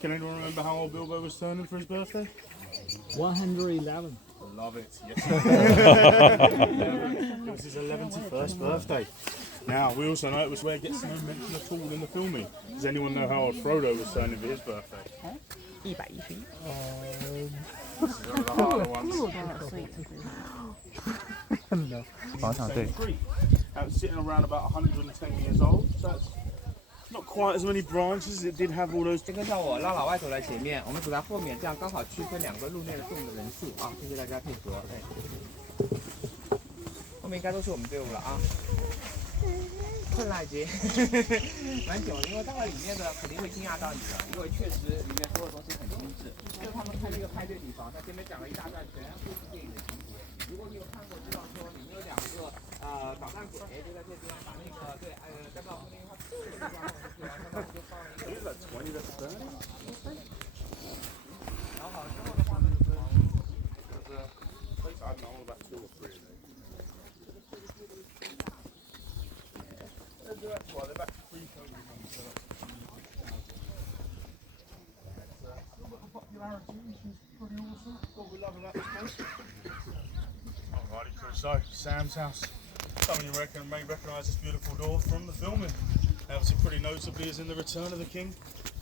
Can anyone remember how old Bilbo was turning for his birthday? 111. Love it, yes. It was his 11th birthday. Now, we also know it was where it gets no mention at all in the filming. Does anyone know how old Frodo was turning for his birthday? 111. This is one of the harder ones. No. 广场对。 That was sitting around about 110 years old. So it's not quite as many branches as it did have all those. 这个叫我让老外走在前面，我们走在后面，这样刚好区分两个路内的动的人数啊！谢谢大家配合。后面应该都是我们队伍了啊。困了已经，蛮久了，因为到了里面的肯定会惊讶到你的，因为确实里面所有东西很精致。就是他们开这个派对地方，他前面讲了一大段全部是电影的情节。如果你有看过，知道说里面有两个捣蛋鬼，就在这地方把那个对再到后面他这个地方他就放了一个。然后好了之后的话呢，I don't know, about 2 or 3 of them. Well, they've actually pre-COVID ones, so that's popularity, which is pretty awesome. What we love about this place. Alrighty, cool. So, Sam's house. Some of you may recognise this beautiful door from the filming. Obviously, pretty notably is in The Return of the King.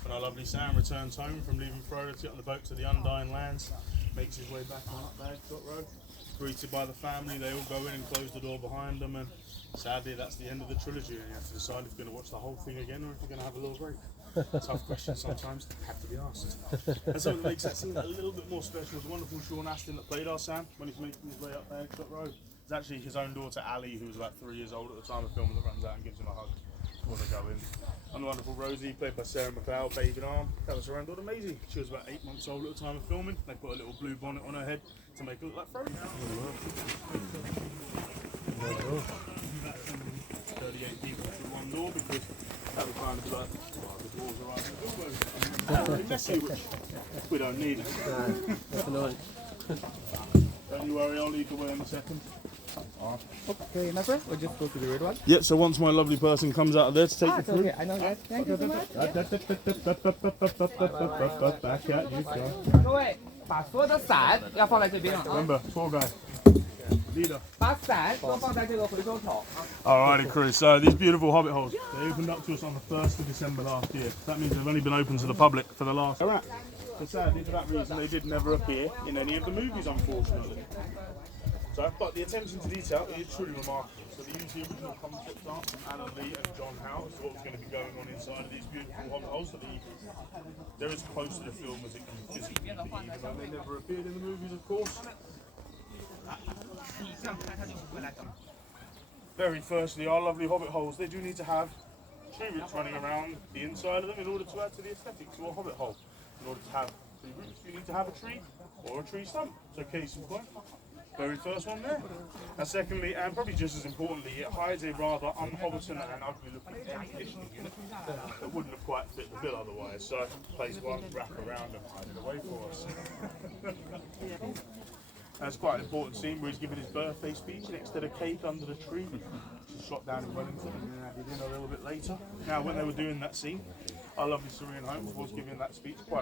When our lovely Sam returns home from leaving Frodo to get on the boat to the Undying Lands, makes his way back on up Bagshot Road. Greeted by the family, they all go in and close the door behind them, and sadly that's the end of the trilogy, and you have to decide if you're going to watch the whole thing again or if you're going to have a little break. Tough questions sometimes have to be asked. And something that makes that scene a little bit more special is the wonderful Sean Astin that played our Sam when he's making his way up Bagshot Road. It's actually his own daughter Ali, who was about 3 years old at the time of filming, that runs out and gives him a hug before they go in. And the wonderful Rosie, played by Sarah McLeod, baby arm. That was her own daughter Maisie. She was about 8 months old at the time of filming. They put a little blue bonnet on her head to make her look like Frodo. 38 people through one door because that would kind of be like, well, the doors are right. Really messy, which we don't need. Don't you worry, I'll lead the way in a second. Okay, Napa, we'll just go to the red one. Yep, so once my lovely person comes out of there to take you through. Okay, I know that. Thank you so much. Back at you go. 各位，把所有的伞要放在这边啊。 Remember, tour guide, leader. 把伞都放在这个回收口啊。 Alrighty, crew. So these beautiful Hobbit holes, they opened up to us on the 1st of December last year. That means they've only been open to the public for the last. So sadly, for that reason, they did never appear in any of the movies, unfortunately. So, but the attention to detail is truly remarkable. So they used the original concept art from Alan Lee and John Howe as to what was going to be going on inside of these beautiful Hobbit holes. So they're as close to the film as it can physically be, even though they never appeared in the movies, of course. Very firstly, our lovely Hobbit holes, they do need to have tree roots running around the inside of them in order to add to the aesthetic to a Hobbit hole. In order to have tree roots, you need to have a tree or a tree stump. So case in point. Very first one there. And secondly, and probably just as importantly, it hides a rather un-Hobbiton and ugly looking air conditioning unit that wouldn't have quite fit the bill otherwise. So place one, wrap around and hide it away for us. That's quite an important scene where he's giving his birthday speech next to the cake under the tree. Which is shot down in Wellington and then added in a little bit later. Now when they were doing that scene, our lovely Serene Holmes was giving that speech quite